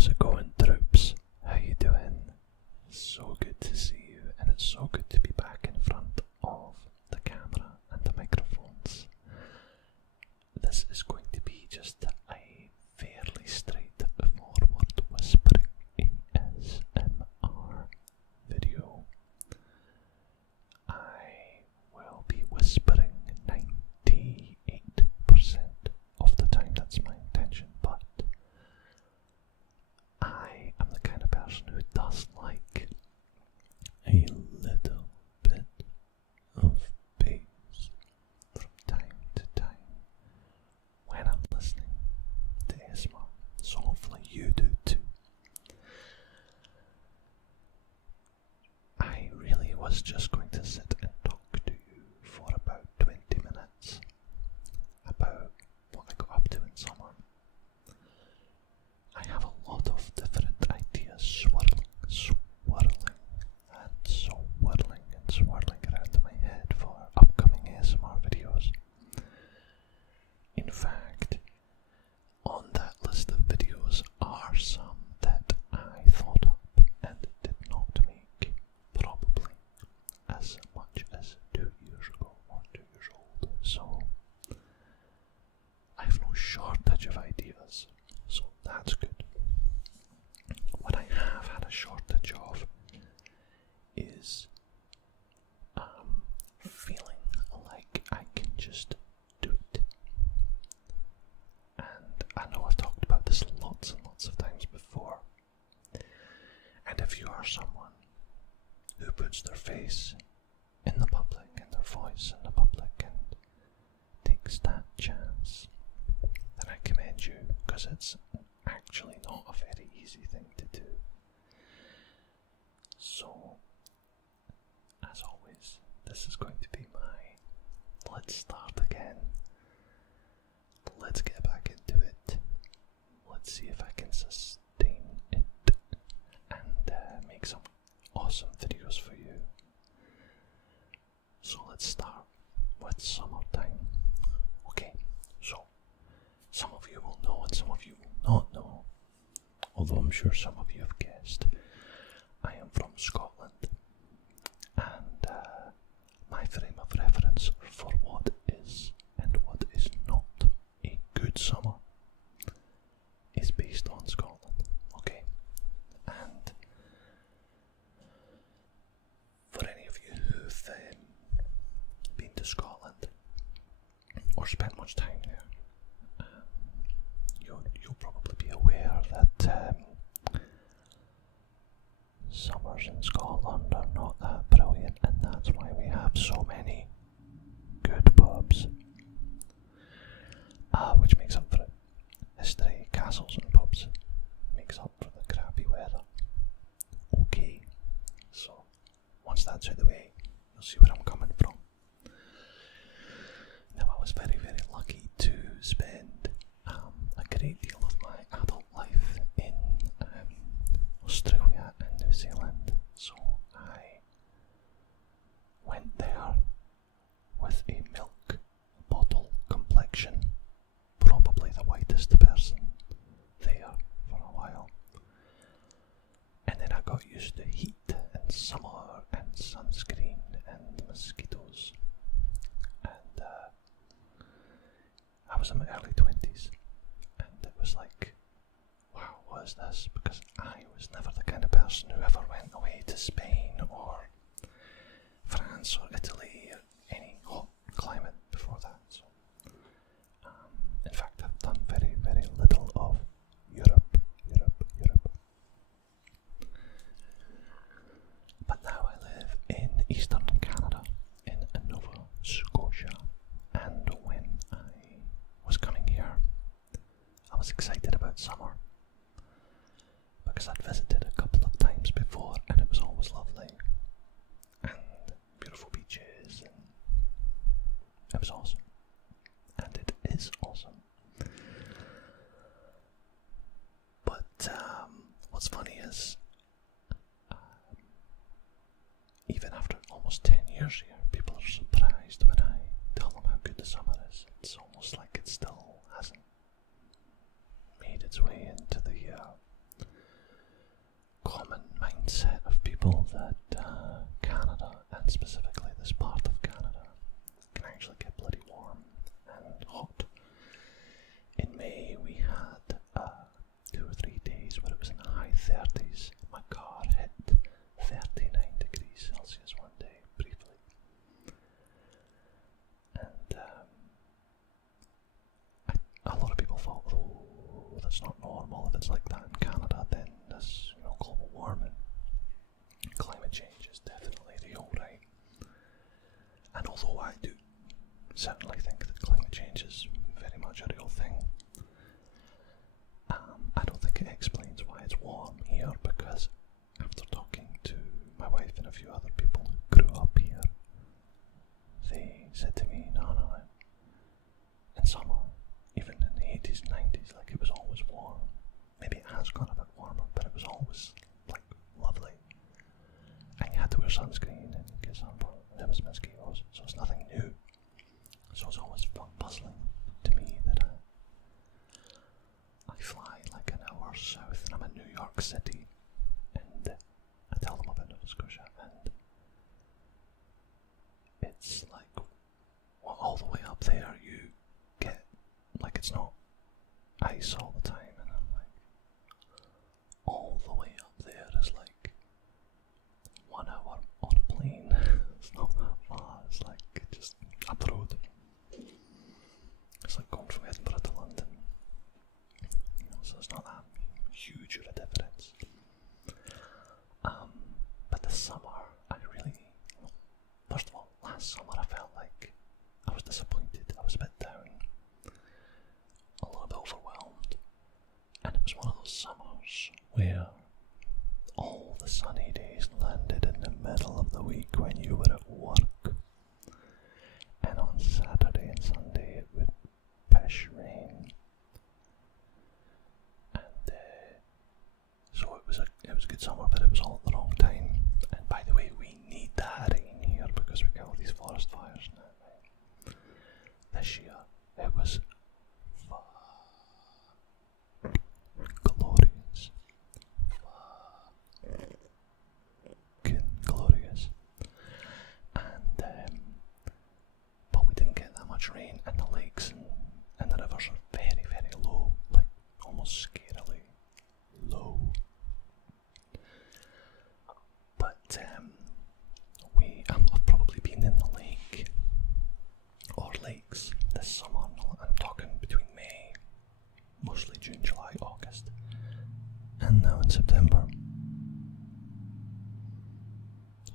How's it going, troops? How you doing? So good to see you, and it's so good to be back in front of the camera and the microphones. This is going to be just a fairly straightforward whispering ASMR video. I will be whispering 98% of the time, that's my intention, but I am the kind of person who does like a little bit of bass from time to time when I'm listening to ASMR, so hopefully you do too. I really was just going to sit and talk to you for about 20 minutes about what I got up to in summer. I have a lot of different ideas swirling around in my head for upcoming ASMR videos. In fact, on that list of videos are some that I thought up and did not make, probably as much as 2 years ago or 2 years old. So I have no shortage of ideas, so that's good. What I have had a shortage of is feeling like I can just do it. And I know I've talked about this lots and lots of times before. And if you are someone who puts their face in the public and their voice in the public and takes that chance, then I commend you, because it's actually not a very easy thing to do. So, as always, this is going to be my let's start again. Let's get back into it. Let's see if I can sustain it and make some awesome videos for you. So let's start with summertime. Okay, so some of you will know and some of you will not know, although I'm sure some of you have guessed. I am from Scotland, and my frame of reference for what is and what is not a good summer is based on Scotland, okay? And for any of you who've been to Scotland or spent much time there, you'll probably be aware that summers in Scotland are not that brilliant, and that's why we have so many good pubs, which makes up for it. History, castles and pubs makes up for the crappy weather. Okay, so once that's out of the way, you'll see where I'm coming from. Now, I was very, very lucky to spend a great deal of my adult life in Australia and New Zealand, so I went there with a milk bottle complexion, probably the whitest person there for a while, and then I got used to heat and summer and sunscreen and mosquitoes, and I was in my early 20s, and it was like, wow, what is this? Because I was never the kind of person who ever went away to Spain or France or Italy or any hot climate before that. So, in fact, I've done very, very little of Europe. But now I live in eastern Canada, in Nova Scotia, and when I was coming here, I was excited about summer, because I'd visited a couple of times before and it was always lovely and beautiful beaches, and it was awesome, and it is awesome. But what's funny is even after almost 10 years here, people are surprised when I tell them how good the summer is. It's almost like it still hasn't made its way into the 30s. My car hit 39 degrees Celsius one day, briefly. And a lot of people thought, oh, that's not normal. If it's like that in Canada, then this, global warming, climate change is definitely real, right? And although I do certainly think that climate change is very much a real thing, I don't think it explains why it's warm here, because after talking to my wife and a few other people who grew up here, they said to me, no, in summer, even in the 80s and 90s, like, it was always warm. Maybe it has got a bit warmer, but it was always, like, lovely. And you had to wear sunscreen and get sunburned. There was mosquitoes, so it's nothing new. So it's always puzzling to me that I fly like an hour south and I'm in New York City, and I tell them about Nova Scotia, and it's like, well, all the way up there you get, like, it's not ice all the time, and I'm like, all the way up there is like 1 hour on a plane. It's not that far, it's like just up the road. It's like going from Edinburgh to London, so it's not that huge of a difference. But this summer, I really, first of all, last summer I felt like I was disappointed. I was a bit down, a little bit overwhelmed, and it was one of those summers where all the sunny days landed in the middle of the week when you were at work, and on Saturday and Sunday it would pish rain, and so it was a good summer, but it was all at the wrong time. And by the way, we need that rain here because we get all these forest fires now, right? This year it was glorious, glorious, and but we didn't get that much rain, and the lakes and the rivers are very, very low, like almost scarily low. But I've probably been in the lake or lakes this summer. I'm talking between May, mostly June, July, August, and now in September.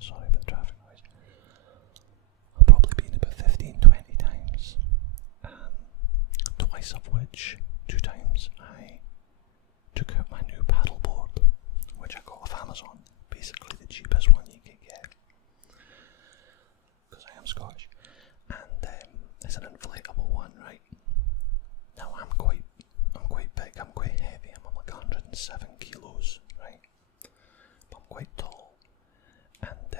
Sorry about the traffic noise. I've probably been about 15-20 times, twice of which, 2 times, I took out my new paddleboard, which I got off Amazon, basically the cheapest one you can get, because I am Scottish, and it's an inflatable one, right? Now I'm quite big, I'm quite heavy, I'm like 107 kilos, right? But I'm quite tall, and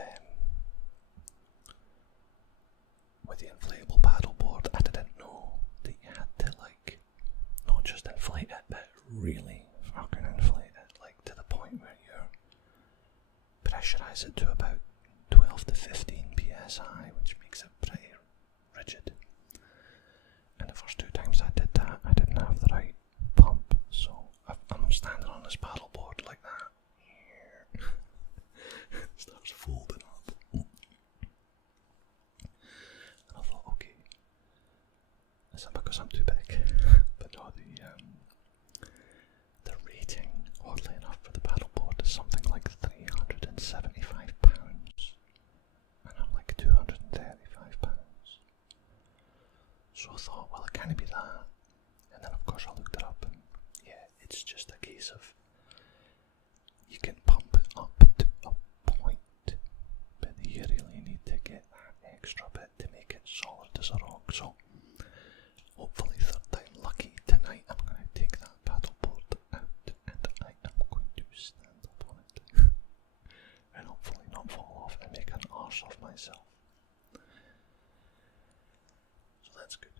with the inflatable paddleboard, I didn't know that you had to, like, not just inflate it, but really fucking inflate it, like to the point where you pressurize it to about 12 to 15 psi, which makes it pretty rigid. And the first 2 times I did that, I didn't have the right pump, so I'm standing on this paddleboard like that. It starts folding up. And I thought, okay, is that because I'm too big? But no, the rating, oddly enough, for the paddleboard is something like £375, and I'm like 235 pounds. So I thought, well, it can't be that. And then of course I looked it up, and yeah, it's just a case of you can pump it up to a point, but you really need to get that extra bit to make it solid as a rock. So hopefully, third time lucky, tonight I'm going to take that paddleboard out and I am going to stand up on it and hopefully not fall off and make an arse of myself. So that's good.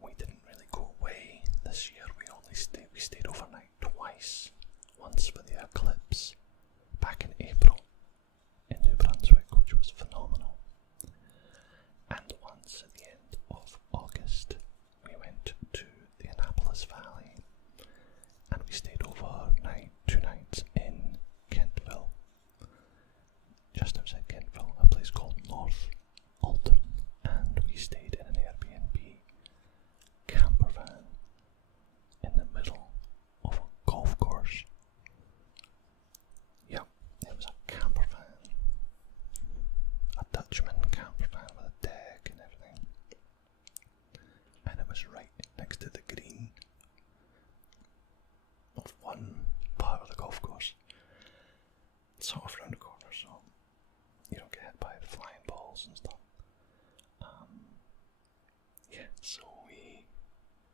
We didn't really go away this year. We stayed overnight twice. Once for the eclipse back in April in New Brunswick, which was phenomenal. And once at the end of August, we went to the Annapolis Valley tutorials and stuff. Yeah, so we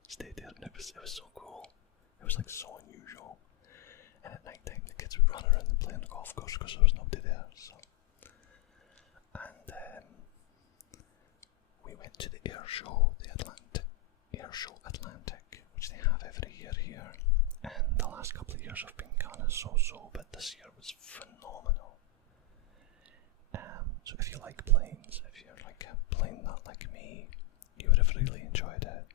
stayed there, and it was so cool. It was like so unusual. And at night time, the kids would run around and play on the golf course because there was nobody there. So, and we went to the air show, Atlantic, which they have every year here. And the last couple of years have been kind of so-so, but this year was phenomenal. So if you like planes, if you're like a plane nut like me, you would have really enjoyed it.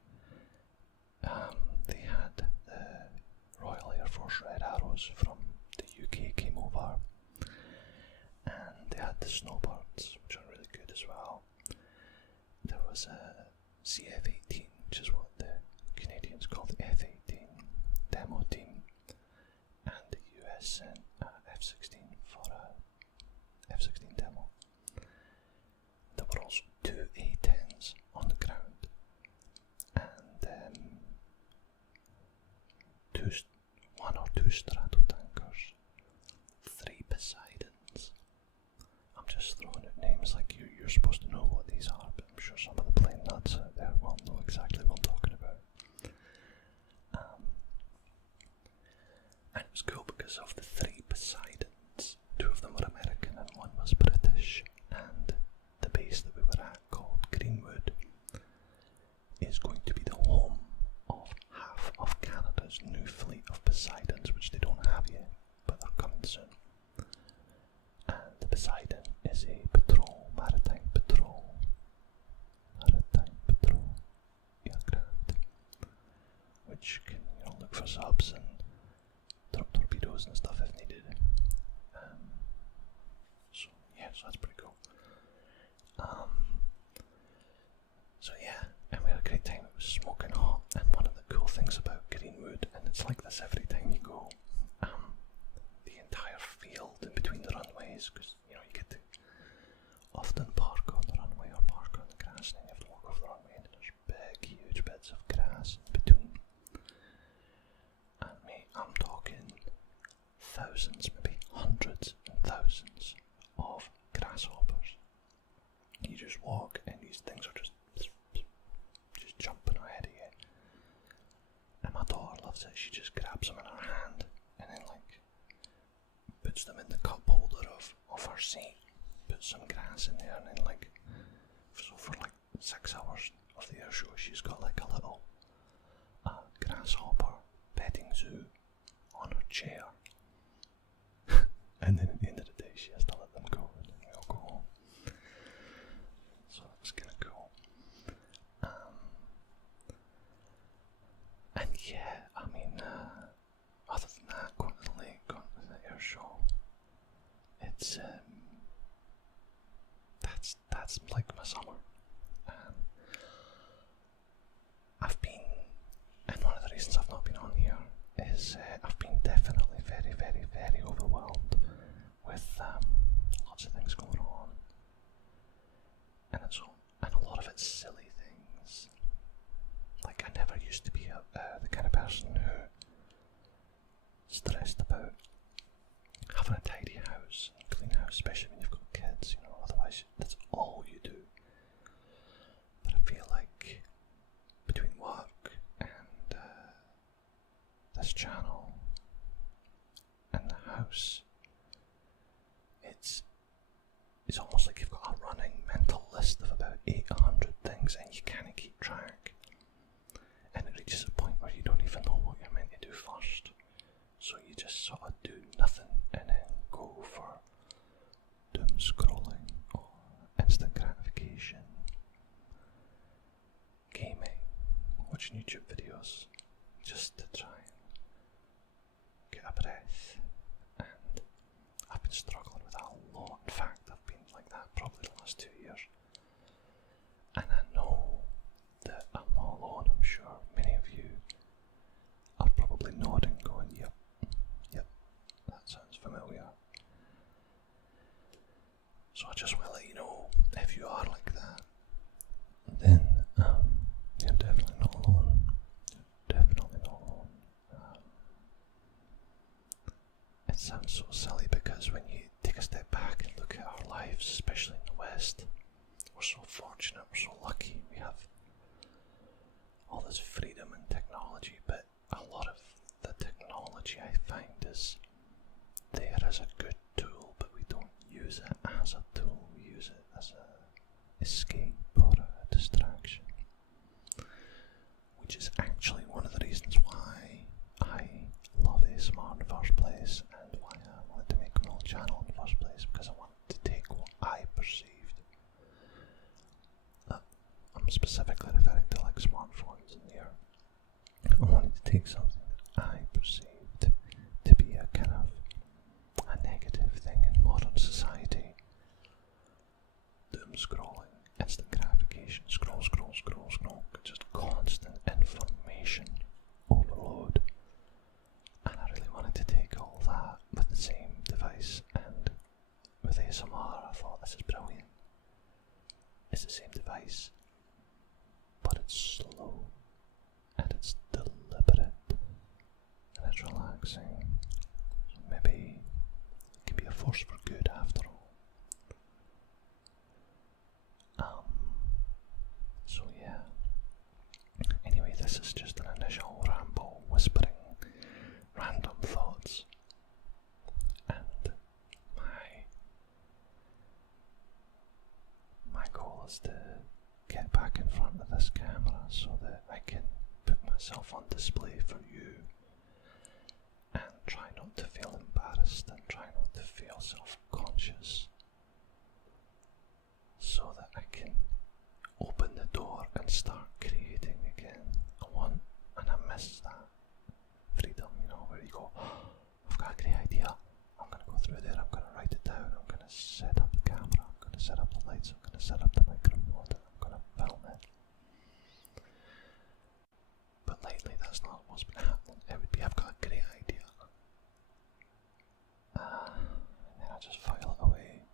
They had the Royal Air Force Red Arrows from the UK came over, and they had the Snowbirds, which are really good as well. There was a CF-18, which is what the Canadians call the F-18 demo team, and the US sent F-16 for a F-16 demo. There were also 2 A-10s on the ground, and 1 or 2 Stratotankers, 3 Poseidons. I'm just throwing out names like you're supposed to know what these are, but I'm sure some of the plane nuts out there will know exactly what I'm talking about. And it was cool because of the 3 Poseidons, 2 of them were American and 1 was British, and the base that we were at, called Greenwood, is going to be the home of half of Canada's new fleet of Poseidons, which they don't have yet, but they're coming soon. And the Poseidon is a maritime patrol aircraft, which can, look for subs and drop torpedoes and stuff if needed. So that's pretty cool. So yeah, and we had a great time. It was smoking hot, and one of the cool things about Greenwood, and it's like this every time you go, the entire field in between the runways, because you get to often park on the runway or park on the grass, and then you have to walk over the runway, and there's big, huge beds of grass in between. And mate, I'm talking thousands, maybe hundreds and thousands of grasshoppers. You just walk, and these things are just jumping ahead of you. And my daughter loves it. She just grabs them in her hand and then puts them in the cup holder of her seat, puts some grass in there, and then for 6 hours of the air show, she's got a little grasshopper petting zoo on her chair. And then at the end of the day, she has to let them go, and then we all go home. So that was kind of cool. And yeah, I mean, other than that, going to the lake, going to the air show, it's that's like my summer. I've been, and one of the reasons I've not been on here is I've been definitely very, very, very overwhelmed with lots of things going on, and a lot of it's silly things. Like, I never used to be the kind of person who stressed about having a tidy house and clean house, especially when you've got kids, otherwise that's all you do. But I feel like between work and this channel and the house, it's almost like you've got a running mental list of about 800 things, and you can't keep track. And it reaches a point where you don't even know what you're meant to do first. So you just sort of do nothing and then go for doom scrolling or instant gratification, gaming, watching YouTube videos, just to try and get a breath. And I've been struggling with that a lot. In fact, I've been like that probably the last 2 years. And I know that I'm not alone. I'm sure many of you are probably nodding, going, yep, that sounds familiar. So I just want to let you know, if you are like that, then you're definitely not alone. You're definitely not alone. It sounds so silly because when you take a step back and look at our lives, especially in the West, We're so fortunate, we're so lucky. We have all this freedom and technology, but a lot of the technology I find is there as a good tool, but we don't use it as a tool. We use it as a escape or a distraction, which is actually one of the reasons why I love ASMR in the first place, and why I wanted to make a little channel in the first place, because I wanted to take what I perceived. I'm specifically referring to like smartphones in here. I wanted to take something that I perceived to be a kind of a negative thing in modern society. Doom scrolling, instant gratification, scroll, just constant information overload. And I really wanted to take all that with the same device, and with ASMR I thought, this is brilliant. It's the same device, but it's slow, and it's deliberate, and it's relaxing. So maybe it can be a force for good after all. So yeah. Anyway, this is just an initial ramble, whispering random thoughts, and my goal is to get back in front of this camera so that I can put myself on display for you, and try not to feel embarrassed, and try not to feel self-conscious, so that I can open the door and start creating again. And I miss that freedom, where you go, oh, I've got a great idea, I'm going to go through there, I'm going to write it down, I'm going to set up the camera, I'm going to set up the lights, I'm going to set up the microphone, I'm going to film it. But lately that's not what's been happening. It would be, I've got a great idea, and then I just file it away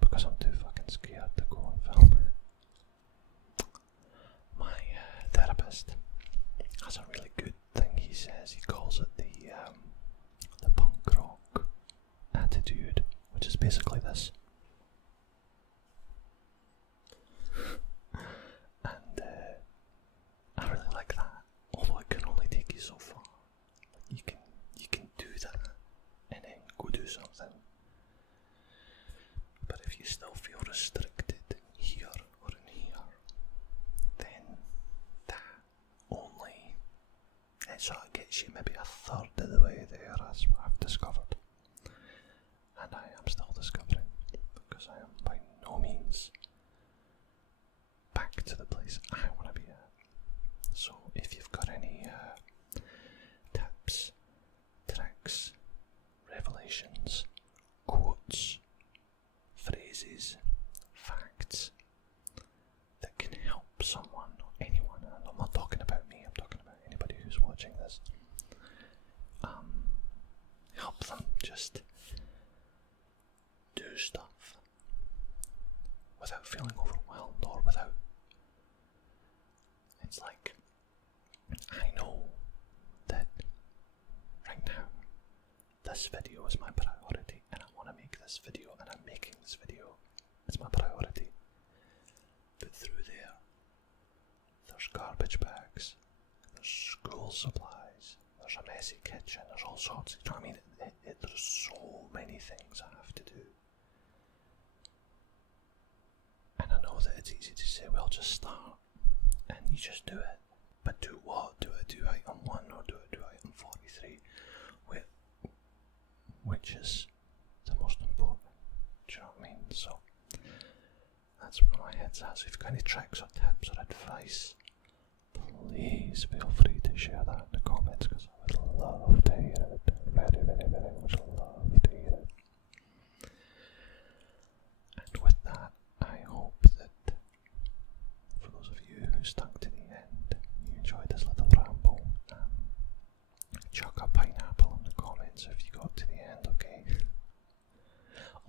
because I'm too fucking scared to go and film it. My therapist has a really good thing he says. He calls it the punk rock attitude, which is basically this. And I really like that, although it can only take you so far. You can do that and then go do something. But if you still feel restricted here or in here, then that only, it sort of gets you maybe a third of the way there, as I've discovered. And I am still discovering, because I am by no means back to the place I want to be at. So if you've got any tips, tricks, revelations, quotes, phrases, facts that can help someone or anyone, and I'm not talking about me, I'm talking about anybody who's watching this, help them just do stuff without feeling overwhelmed, or without, it's like, I know that right now this video is my priority, and I want to make this video, and I'm making this video. It's my priority. But through there's garbage bags, there's school supplies, there's a messy kitchen, there's all sorts. You know what I mean? There's so many things I have to do. And I know that it's easy to say, well, just start, and you just do it. But do what? Do I do item 1 or do I do item 43? Which is the most important? Do you know what I mean? So that's where my head's at. So if you've got any tricks or tips or advice, please feel free to share that in the comments, because I would love to hear it. Very, very, very much love to hear it. And with that, I hope that for those of you who stuck to the end, you enjoyed this little ramble. Chuck a pineapple in the comments if you got to the end, okay?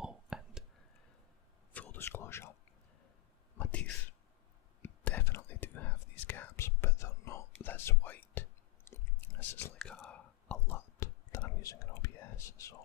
Oh, and full disclosure, my teeth definitely do have these gaps, but they're not this white. This is like a LUT that I'm using in OBS, so